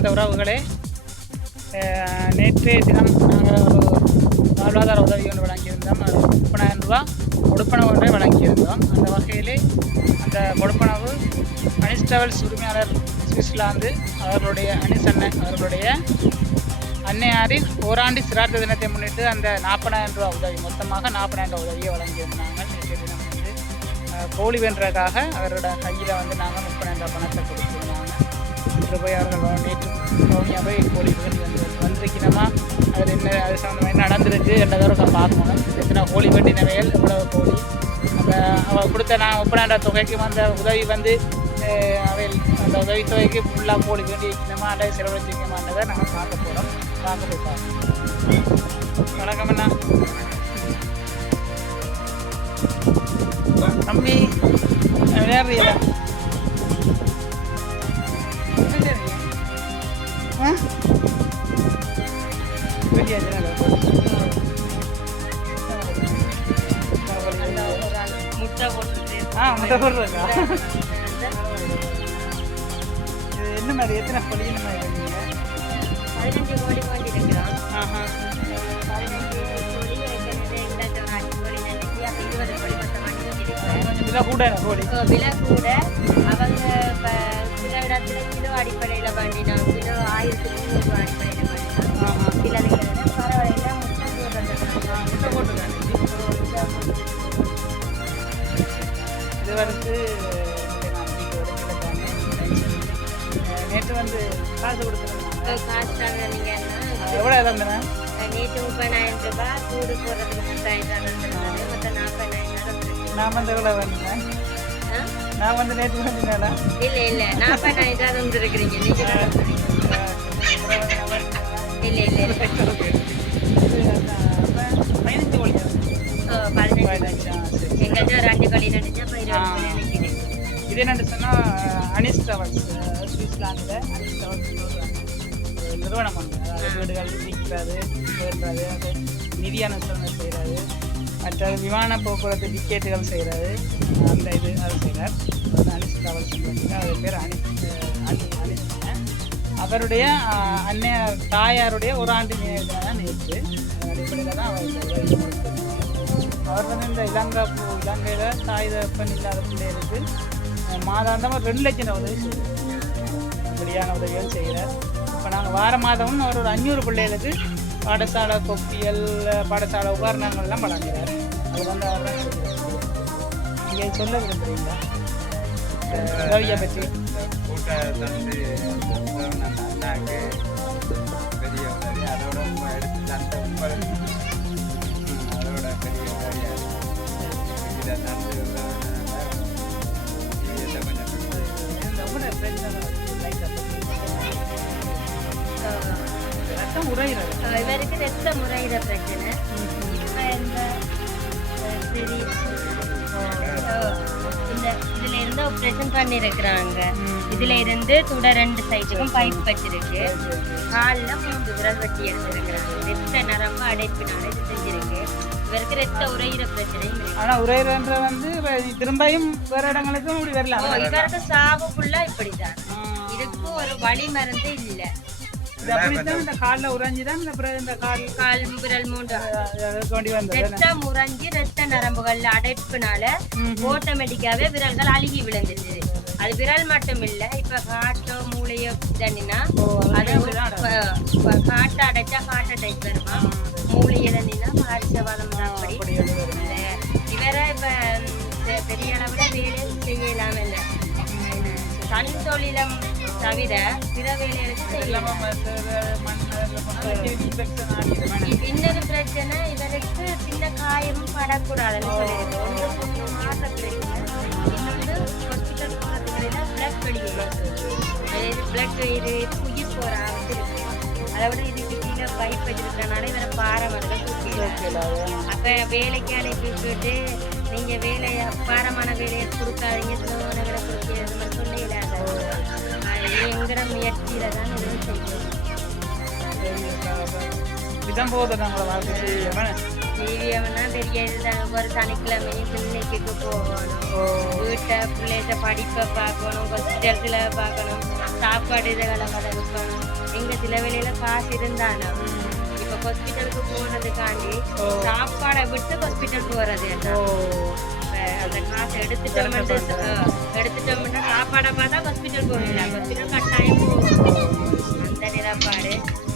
சார்ந்த உறவுகளே. நேற்றைய தினம் நாங்கள் ஒரு வாழ்வாதார உதவி ஒன்று வழங்கியிருந்தோம். அது முப்பதாயிரம் ரூபா கொடுப்பனவு ஒன்றை வழங்கியிருந்தோம். அந்த வகையிலே அந்த கொடுப்பனவு அனிஸ் டிராவல்ஸ் உரிமையாளர் சுவிட்சர்லாந்து அவர்களுடைய அனிஸ் அண்ணன் அவர்களுடைய அன்னையாரின் ஓராண்டு சிறார்த்த தினத்தை முன்னிட்டு அந்த நாற்பதாயிரம் ரூபா உதவி மொத்தமாக நாற்பதாயிரம் ரூபா உதவியை வழங்கியிருந்தாங்க. நேற்றைய தினம் வந்து கோழி வென்றதுக்காக அவரோட கையில் வந்து நாங்கள் முப்பதாயிரம் ரூபா பணத்தை கொடுத்தோம் இன்று போய் அவர்கள் வ- நேற்று போய் கோழி வந்து வந்திருக்கணுமா அதில் என்ன அது சம்மந்தமாக என்ன நடந்திருக்கு ரெண்டாவது பார்க்கணும் எத்தனை கோழி வேண்டினவைகள் இவ்வளோ கோழி அந்த அவள் கொடுத்த நான் ஒப்பனாண்ட தொகைக்கு வந்த உதவி வந்து அவையில் அந்த உதவி தொகைக்கு ஃபுல்லாக கோழி வேண்டி வைக்கணுமா அல்லது செலவழிச்சிக்கணுமான்றதை நாங்கள் பார்க்க போகிறோம் பார்க்க போய் வணக்கம் அண்ணா தம்பி விளையாடுறீங்களா முட்டை போட்டுட்டு ஆ முட்டை போடுறதா இது என்ன மாதிரி எத்தனை பொடி என்ன மாதிரி பண்ணீங்க பதினஞ்சு கோடி ஆஹா. மொத்தம் வாங்கியிருக்கிறேன் கொஞ்சம் விலை கூட விலை கூட அவங்க இப்போ சில இடத்துல கிலோ அடிப்படையில் பண்ணினோம் கிலோ ஆயிரத்தி முந்நூறு அடிப்படையில் பண்ணினோம் ஆஹா. சில நீங்கள் எவ்வளோ தந்தேன் நேற்று முப்பதாயிரம் ரூபாய் கூடு போடுறதுக்கு முப்பதாயிரம் மொத்தம் நாற்பதாயிரம் நான் வந்து எவ்வளோ ஆ? நான் வந்து நேற்று வந்தேன் இல்ல இல்ல. நாற்பதாயிரம் தான் வந்துருக்கிறீங்க. நீங்க தான் இல்ல இல்ல பதினஞ்சு கோழி பதினஞ்சு. இருபது கோடி நினைக்கிறேன் இது என்னன்னு சொன்னால் அனிஸ் டவர்ஸ் சுவிட்சர்லாந்தில் அனிஸ் டவர்ஸ் ஒரு நிறுவனம் ஒன்று அதாவது வீடுகள் விற்கிறாரு போடுறது அது நிதி அனுசரணை செய்கிறாரு மற்ற விமான போக்குவரத்து டிக்கெட்டுகள் செய்கிறாரு அந்த இது அது செய்கிறார் அனிஷ் அனிஸ் அவர் பேர் அனிஷ் அனி அனிஸ் அவருடைய ஆஹ், அன்னைய தாயாருடைய ஒரு ஆண்டு நினைவு தான் நேற்று. அடிப்படையில் தான் அவர் அவர் வந்து இந்த இலங்கை இலங்கையில் தாய் தப்பன் இல்லாத பிள்ளைகளுக்கு அஹ், ரெண்டு லட்சம் உதவி செய்கிறார் அப்படியான உதவிகள் செய்கிறார் இப்போ நாங்கள் வார மாதமும் அவர் ஒரு அஞ்சூறு பிள்ளைகளுக்கு பாடசாலை கொப்பியல் பாடசாலை உபகரணங்கள்லாம் வழங்குகிறார் அது வந்து அவர் நீங்கள் சொல்ல விரும்புகிறீங்களா ரவியை பற்றி. கூட்ட தந்து பெரிய அதோட உங்க எடுத்து ரத்தம் உறையிறது இவருக்கு ரத்த முறையிட பிரச்சனை. இப்ப இந்த அஹ், சரி. ஓ, இந்த இதுல இருந்து ஆப்ரேஷன் பண்ணிருக்கிறாங்க. இதுல இருந்து துட ரெண்டு சைடுக்கும் பைப் வச்சிருக்கு. காலில் மூன்று விரல் வெட்டி எடுத்திருக்கிறாங்க. ரத்த நரம்பு அடைப்பினால இது செஞ்சிருக்கு. இவருக்கு ரத்த உறையிற பிரச்சனையும் இருக்கு. ஆனா உரையிறன்ற வந்து திரும்பியும் வேற இடங்களுக்கும் இப்படி வரலாம் இவருக்கு சாவு ஃபுல்லா இப்படிதான். ஆ. இதுக்கு ஒரு வழி மருந்து இல்ல. இந்த காலில் உறைஞ்சிதான் இந்த பிறகு இந்த கால் கால் விரல் மூன்று. உறைஞ்சி ரத்த நரம்புகள்ல அடைப்புனால ஆட்டோமேட்டிக்காவே விரல்கள் அழுகி விழுந்துருது. அது விரல் மட்டும் இல்ல இப்ப ஹார்ட்டோ மூளையோ தண்ணினா அது ஹார்ட் அடைச்சா ஹார்ட் அட்டாக் வருமா? மூளையை தண்ணினா பாரிசவாதம் அப்படி. இவரை இப்ப பெரிய அளவுல வேலை செய்யலாம் இல்ல. தன் தொழிலம் தவிர பிற வேலைகளுக்கு இன்னொரு பிரச்சனை இவருக்கு சின்ன காயமும் படக்கூடாதுன்னு சொல்லியிருக்கு ஒன்று கொஞ்சம் மாச பிரச்சனை இன்னொன்று ஹாஸ்பிட்டல் போகிறதுக்கு பிளட் வெளியில அதாவது பிளட் இது உயிர் போகிற ஆபத்து இருக்கு. அதை விட இதுக்கு கீழே பைப் வச்சிருக்கனால இவரை பாரமரங்கள் தூக்கிடலாம் அப்போ வேலைக்கு அனுப்பி விட்டுட்டு நீங்கள் வேலையை பாரமான வேலையை கொடுக்காதீங்க சோதனை விட கொடுக்கிறது மாதிரி சொல்லல எங்கிற முயற்சியில் தான் எதுவும் செய்யும் இதுதான் போதும் நம்மளோட வாழ்க்கை. டிவியம்னா பெரிய இதுதான் ஒரு சனிக்கிழமையும் கிளினிக்கு போகணும். வீட்டை பிள்ளைகிட்ட படிப்பை பார்க்கணும். ஹாஸ்பிட்டல்ஸில் பார்க்கணும். சாப்பாடு இதுகளை வளர்க்கணும் எங்க சில வேலையில காசு இருந்தாலும் இப்ப ஹாஸ்பிட்டலுக்கு போனதுக்காண்டி சாப்பாடை விட்டு ஹாஸ்பிட்டல் இப்ப அந்த காசை எடுத்துட்டோம்னு எடுத்துட்டோம்னா சாப்பாடை பார்த்தா ஹாஸ்பிட்டல் போகணும் ஹாஸ்பிட்டல் கட்டாயம் போகணும். அந்த நிலப்பாடு.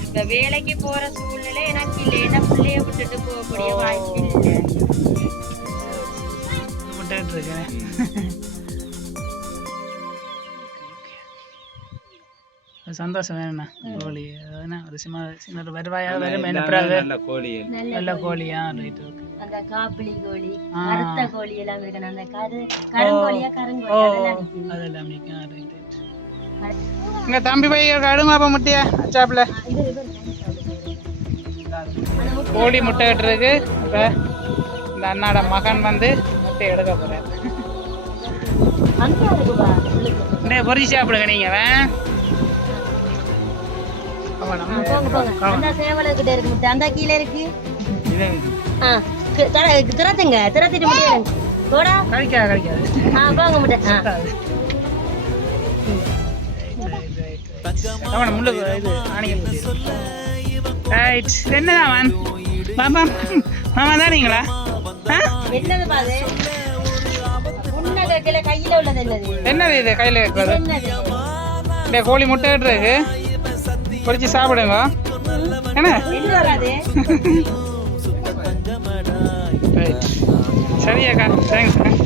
இப்ப வேலைக்கு போற சூழ்நிலை எனக்கு இல்லை. ஏன்னா பிள்ளைய விட்டுட்டு போகக்கூடிய வாய்ப்பு இல்லை. சந்தோஷம் வேணுண்ணா கோழி அதுனா ஒரு சின்ன வருவாயாக வரும் கோழிகள் நல்ல கோழியா ரைட் ஓகே. அந்த காப்பிளி கோழி. கருத்த கோழி எல்லாம் இருக்கணும். அந்த கரு கருங்கோழியா கருங்கோழி அதெல்லாம் இங்கே தம்பி போய் கடுங்க அப்போ முட்டையா முட்டை கோழி முட்டை கட்டுறதுக்கு இப்போ இந்த அண்ணாட மகன் வந்து முட்டை எடுக்க போகிறார். டே பொறிச்சு சாப்பிடுங்க நீங்கள் அந்த சேவலுக்கிட்ட இருக்கு முட்டை. அந்த கீழே இருக்கு. திறத்துங்க திறத்திட்டு எடுங்க போடா. கழிக்காது கழிக்காது. ஆ போங்க முட்டை. ஆ. அவனை முள்ளு இது ரைட் என்னதான் அவன்? மாமா மாமா தான் நீங்களா? ஆ? என்னது பாது? கையில உள்ளது என்னது என்னது இது கையில் இருக்கிறது? என்னது? இந்த கோழி முட்டை கட்டுறதுக்கு பொரிச்சு சாப்பிடுங்க. என்ன? என்ன வராது ரைட் சரியாக்கா தேங்க்ஸ்